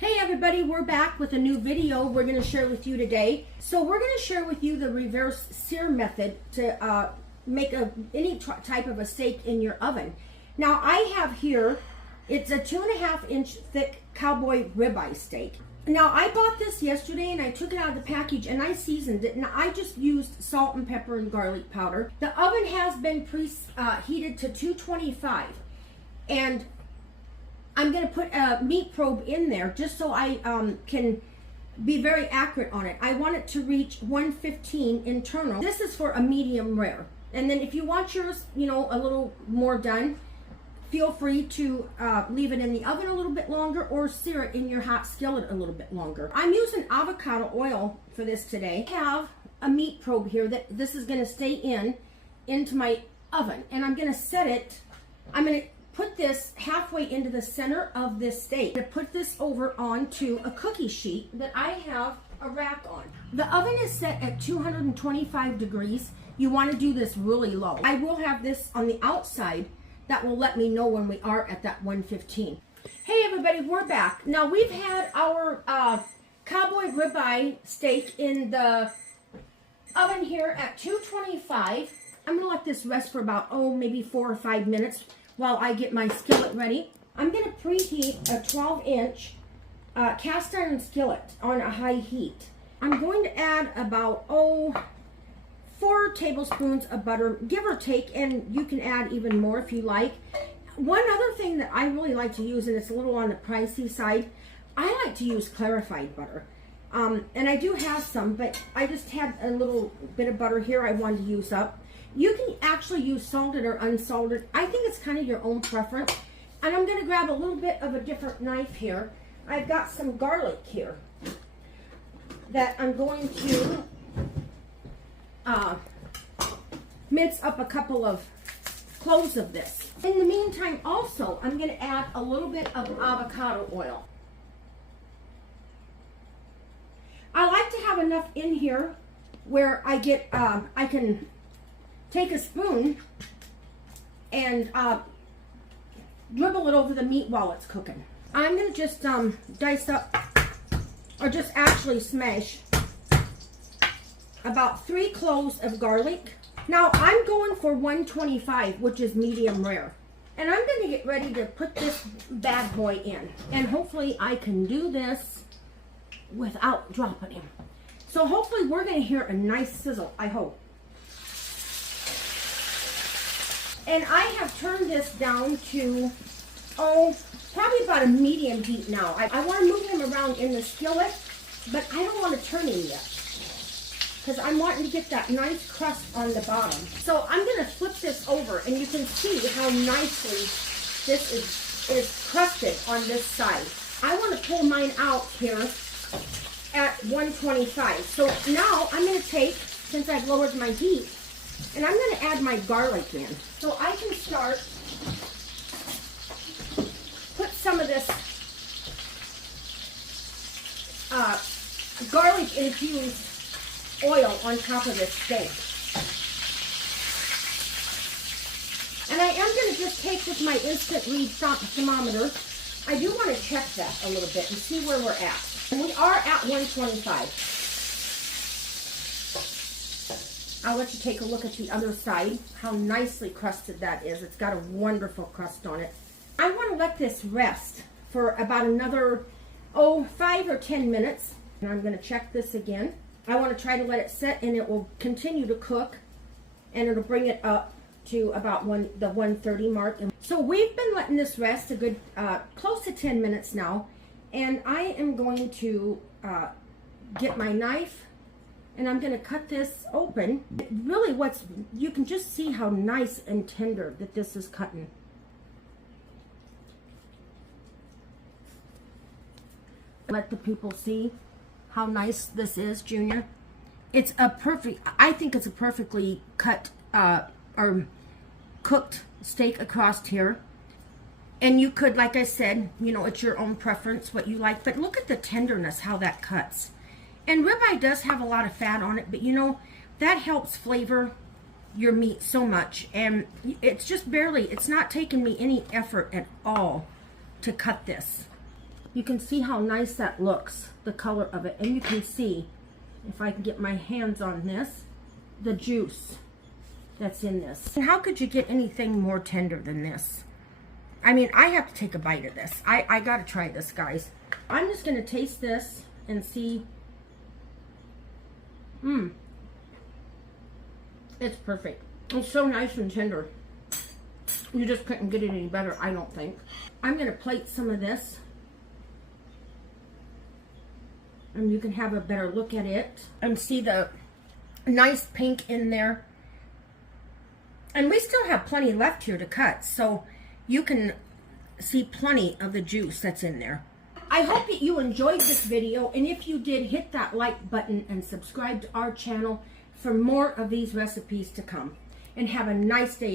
Hey everybody, we're back with a new video we're going to share with you today. So we're going to share with you the reverse sear method to make any type of a steak in your oven. Now I have here, it's a 2.5-inch thick cowboy ribeye steak. Now I bought this yesterday and I took it out of the package and I seasoned it, and I just used salt and pepper and garlic powder. The oven has been preheated to 225, and I'm going to put a meat probe in there just so I can be very accurate on it. I want it to reach 115 internal. This is for a medium rare. And then if you want yours, a little more done, feel free to leave it in the oven a little bit longer or sear it in your hot skillet a little bit longer. I'm using avocado oil for this today. I have a meat probe here that this is going to stay into my oven. And I'm going to set it, I'm going to put this halfway into the center of this steak. I'm going to put this over onto a cookie sheet that I have a rack on. The oven is set at 225 degrees. You want to do this really low. I will have this on the outside that will let me know when we are at that 115. Hey everybody, we're back. Now we've had our cowboy ribeye steak in the oven here at 225. I'm going to let this rest for about, maybe 4 or 5 minutes while I get my skillet ready. I'm going to preheat a 12-inch cast iron skillet on a high heat. I'm going to add about, 4 tablespoons of butter, give or take, and you can add even more if you like. One other thing that I really like to use, and it's a little on the pricey side, I like to use clarified butter. And I do have some, but I just had a little bit of butter here I wanted to use up. You can actually use salted or unsalted. I think it's kind of your own preference. And I'm going to grab a little bit of a different knife here. I've got some garlic here that I'm going to mince up a couple of cloves of this. In the meantime, also, I'm going to add a little bit of avocado oil. I like to have enough in here where I get, I can take a spoon and dribble it over the meat while it's cooking. I'm going to just dice up, or just actually smash, about 3 cloves of garlic. Now I'm going for 125, which is medium rare. And I'm going to get ready to put this bad boy in. And hopefully I can do this without dropping him. So hopefully we're going to hear a nice sizzle, I hope. And I have turned this down to, probably about a medium heat now. I want to move him around in the skillet, but I don't want to turn him yet, because I'm wanting to get that nice crust on the bottom. So I'm going to flip this over, and you can see how nicely this is crusted on this side. I want to pull mine out here at 125. So now I'm going to take, since I've lowered my heat, and I'm going to add my garlic in. So I can start, put some of this garlic infused oil on top of this steak. And I am going to just take with my instant read thermometer. I do want to check that a little bit and see where we're at. And we are at 125. I'll let you take a look at the other side, how nicely crusted that is. It's got a wonderful crust on it. I want to let this rest for about another, 5 or 10 minutes. And I'm going to check this again. I want to try to let it set, and it will continue to cook, and it'll bring it up to about the 130 mark. So we've been letting this rest a good close to 10 minutes now, and I am going to get my knife, and I'm going to cut this open. Really, you can just see how nice and tender that this is cutting. Let the people see how nice this is, Junior. It's I think it's a perfectly cut or cooked steak across here. And you could, like I said, it's your own preference, what you like. But look at the tenderness, how that cuts. And ribeye does have a lot of fat on it, but that helps flavor your meat so much. And it's just barely, it's not taking me any effort at all to cut this. You can see how nice that looks, the color of it. And you can see, if I can get my hands on this, the juice that's in this. And how could you get anything more tender than this? I mean, I have to take a bite of this. I gotta try this, guys. I'm just gonna taste this and see. It's perfect. It's so nice and tender. You just couldn't get it any better, I don't think. I'm gonna plate some of this, and you can have a better look at it and see the nice pink in there. And we still have plenty left here to cut, so you can see plenty of the juice that's in there. I hope that you enjoyed this video, and if you did, hit that like button and subscribe to our channel for more of these recipes to come. And have a nice day.